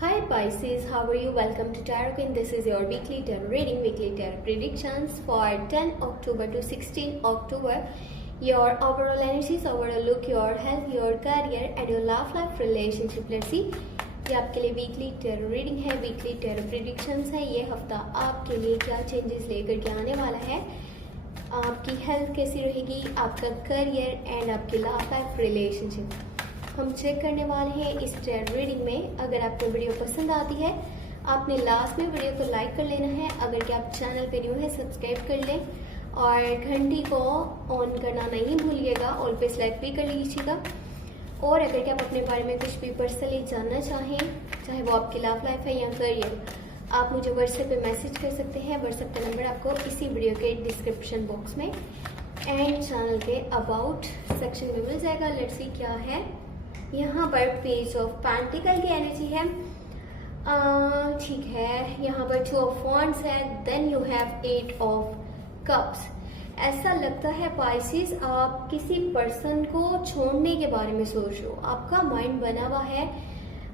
Hi Pisces, how are you? Welcome to Tarot King. This is your weekly tarot reading, weekly tarot predictions for 10 October to 16 October. Your overall energies, overall look, your health, your career and your love life relationship. Let's see. ये आपके लिए weekly tarot reading है, weekly tarot predictions है। ये हफ्ता आपके लिए क्या चेंजेस लेकर के आने वाला है, आपकी हेल्थ कैसी रहेगी, आपका करियर एंड आपकी लव लाइफ रिलेशनशिप हम चेक करने वाले हैं इस टेरो रीडिंग में। अगर आपको वीडियो पसंद आती है आपने लास्ट में वीडियो को लाइक कर लेना है। अगर कि आप चैनल पे न्यू है सब्सक्राइब कर लें और घंटी को ऑन करना नहीं भूलिएगा, ऑल पे सेलेक्ट भी कर लीजिएगा। और अगर कि आप अपने बारे में कुछ भी पर्सनली जानना चाहें, चाहे वो आपकी लव लाइफ है या करियर, आप मुझे व्हाट्सएप पे मैसेज कर सकते हैं। व्हाट्सएप का नंबर आपको इसी वीडियो के डिस्क्रिप्शन बॉक्स में एंड चैनल के अबाउट सेक्शन में मिल जाएगा। लेट्स सी क्या है यहाँ पर। पेज ऑफ पेंटिकल की एनर्जी है, ठीक है। यहाँ पर 2 ऑफ वॉन्ड्स है, then you have 8 of cups. ऐसा लगता है पाइसेस आप किसी पर्सन को छोड़ने के बारे में सोच रहे हो, आपका माइंड बना हुआ है।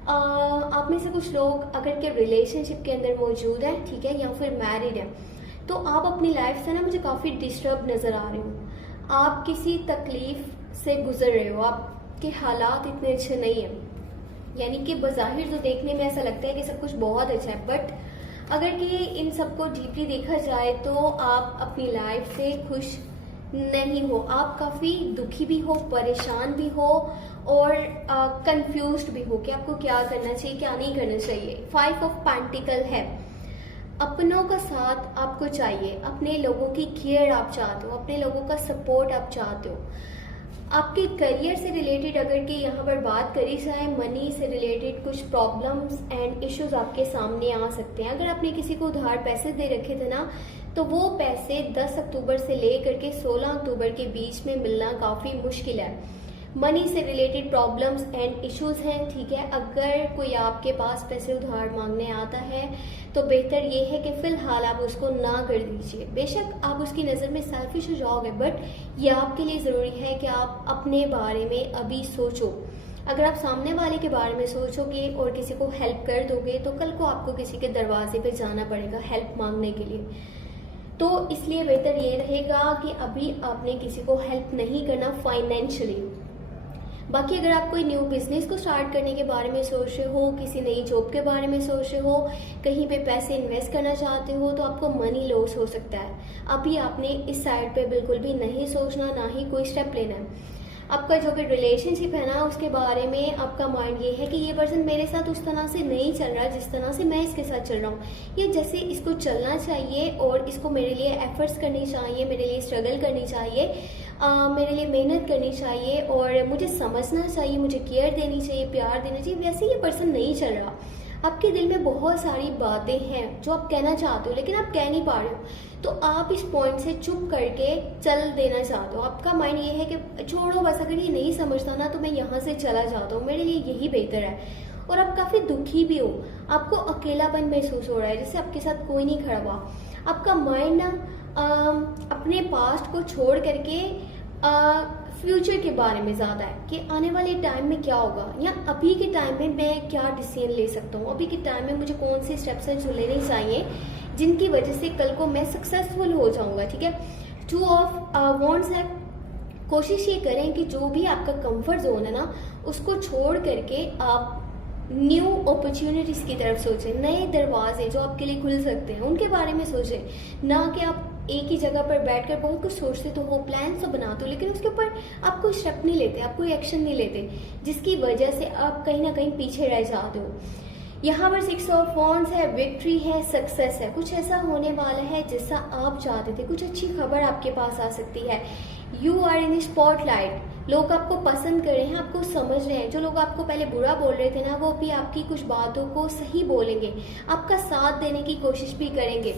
आप में से कुछ लोग अगर के रिलेशनशिप के अंदर मौजूद है, ठीक है, या फिर मैरिड है, तो आप अपनी लाइफ से ना मुझे काफी डिस्टर्ब नजर आ रहे हो। आप किसी तकलीफ से गुजर रहे हो, आपके हालात इतने अच्छे नहीं है। यानी कि बज़ाहिर तो देखने में ऐसा लगता है कि सब कुछ बहुत अच्छा है, बट अगर कि इन सबको डीपली देखा जाए तो आप अपनी लाइफ से खुश नहीं हो। आप काफी दुखी भी हो, परेशान भी हो और कंफ्यूज्ड भी हो कि आपको क्या करना चाहिए क्या नहीं करना चाहिए। 5 ऑफ पेंटिकल है, अपनों का साथ आपको चाहिए, अपने लोगों की केयर आप चाहते हो, अपने लोगों का सपोर्ट आप चाहते हो। आपके करियर से रिलेटेड अगर कि यहाँ पर बात करी जाए, मनी से रिलेटेड कुछ प्रॉब्लम्स एंड इश्यूज आपके सामने आ सकते हैं। अगर आपने किसी को उधार पैसे दे रखे थे ना, तो वो पैसे 10 अक्टूबर से लेकर के 16 अक्टूबर के बीच में मिलना काफी मुश्किल है। मनी से रिलेटेड प्रॉब्लम्स एंड इश्यूज हैं, ठीक है। अगर कोई आपके पास पैसे उधार मांगने आता है तो बेहतर ये है कि फिलहाल आप उसको ना कर दीजिए। बेशक आप उसकी नज़र में सेल्फिश हो जाओगे, बट ये आपके लिए ज़रूरी है कि आप अपने बारे में अभी सोचो। अगर आप सामने वाले के बारे में सोचोगे और किसी को हेल्प कर दोगे तो कल को आपको किसी के दरवाजे पे जाना पड़ेगा हेल्प मांगने के लिए। तो इसलिए बेहतर ये रहेगा कि अभी आपने किसी को हेल्प नहीं करना फाइनेंशियली। बाकी अगर आप कोई न्यू बिजनेस को स्टार्ट करने के बारे में सोच रहे हो, किसी नई जॉब के बारे में सोच रहे हो, कहीं पे पैसे इन्वेस्ट करना चाहते हो, तो आपको मनी लॉस हो सकता है। अभी आपने इस साइड पे बिल्कुल भी नहीं सोचना, ना ही कोई स्टेप लेना है। आपका जो भी रिलेशनशिप है ना, उसके बारे में आपका माइंड ये है कि ये पर्सन मेरे साथ उस तरह से नहीं चल रहा जिस तरह से मैं इसके साथ चल रहा हूँ। ये जैसे इसको चलना चाहिए और इसको मेरे लिए एफर्ट्स करनी चाहिए, मेरे लिए स्ट्रगल करनी चाहिए, मेरे लिए मेहनत करनी चाहिए और मुझे समझना चाहिए, मुझे केयर देनी चाहिए, प्यार देना चाहिए, वैसे ये पर्सन नहीं चल रहा। आपके दिल में बहुत सारी बातें हैं जो आप कहना चाहते हो लेकिन आप कह नहीं पा रहे हो, तो आप इस पॉइंट से चुप करके चल देना चाहते हो। आपका माइंड ये है कि छोड़ो बस, अगर ये नहीं समझता ना तो मैं यहाँ से चला जाता हूँ, मेरे लिए यही बेहतर है। और आप काफी दुखी भी हो, आपको अकेलापन महसूस हो रहा है, जैसे आपके साथ कोई नहीं खड़ा हुआ। आपका माइंड ना अपने पास्ट को छोड़ करके फ्यूचर के बारे में ज्यादा है कि आने वाले टाइम में क्या होगा, या अभी के टाइम में मैं क्या डिसीजन ले सकता हूँ, अभी के टाइम में मुझे कौन से स्टेप्स हैं जो लेने चाहिए जिनकी वजह से कल को मैं सक्सेसफुल हो जाऊंगा, ठीक है। 2 ऑफ वॉन्ड्स है। कोशिश ये करें कि जो भी आपका कंफर्ट जोन है ना, उसको छोड़ करके आप न्यू अपॉर्चुनिटीज की तरफ सोचें। नए दरवाजे जो आपके लिए खुल सकते हैं उनके बारे में सोचें, ना कि आप एक ही जगह पर बैठकर बहुत कुछ सोचते तो हो, प्लान तो बनाते हो, लेकिन उसके ऊपर आप कोई स्टेप नहीं लेते, आप कोई एक्शन नहीं लेते, जिसकी वजह से आप कहीं ना कहीं पीछे रह जाते हो। यहाँ पर 6 ऑफ वॉन्ड्स है, विक्ट्री है, सक्सेस है। कुछ ऐसा होने वाला है जैसा आप चाहते थे, कुछ अच्छी खबर आपके पास आ सकती है। यू आर इन स्पॉटलाइट, लोग आपको पसंद कर रहे हैं, आपको समझ रहे हैं। जो लोग आपको पहले बुरा बोल रहे थे ना, वो भी आपकी कुछ बातों को सही बोलेंगे, आपका साथ देने की कोशिश भी करेंगे।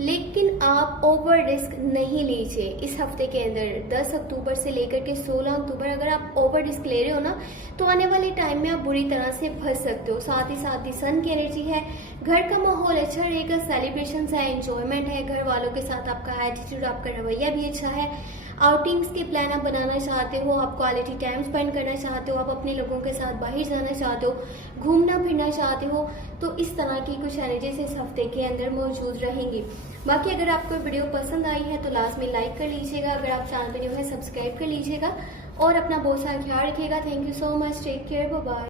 लेकिन आप ओवर रिस्क नहीं लीजिए इस हफ्ते के अंदर। 10 अक्टूबर से लेकर के 16 अक्टूबर अगर आप ओवर रिस्क ले रहे हो ना, तो आने वाले टाइम में आप बुरी तरह से फंस सकते हो। साथ ही सन की एनर्जी है, घर का माहौल अच्छा रहेगा, सेलिब्रेशन है, एंजॉयमेंट है, घर वालों के साथ आपका एटीट्यूड, आपका रवैया भी अच्छा है। आउटिंग्स के प्लान आप बनाना चाहते हो, आप क्वालिटी टाइम स्पेंड करना चाहते हो, आप अपने लोगों के साथ बाहर जाना चाहते हो, घूमना फिरना चाहते हो, तो इस तरह की कुछ एनर्जीज इस हफ्ते के अंदर मौजूद रहेंगी। बाकी अगर आपको वीडियो पसंद आई है तो लास्ट में लाइक कर लीजिएगा, अगर आप चैनल पर न्यू है सब्सक्राइब कर लीजिएगा और अपना बहुत सारा ख्याल रखिएगा। Thank you so much, take care, bye bye.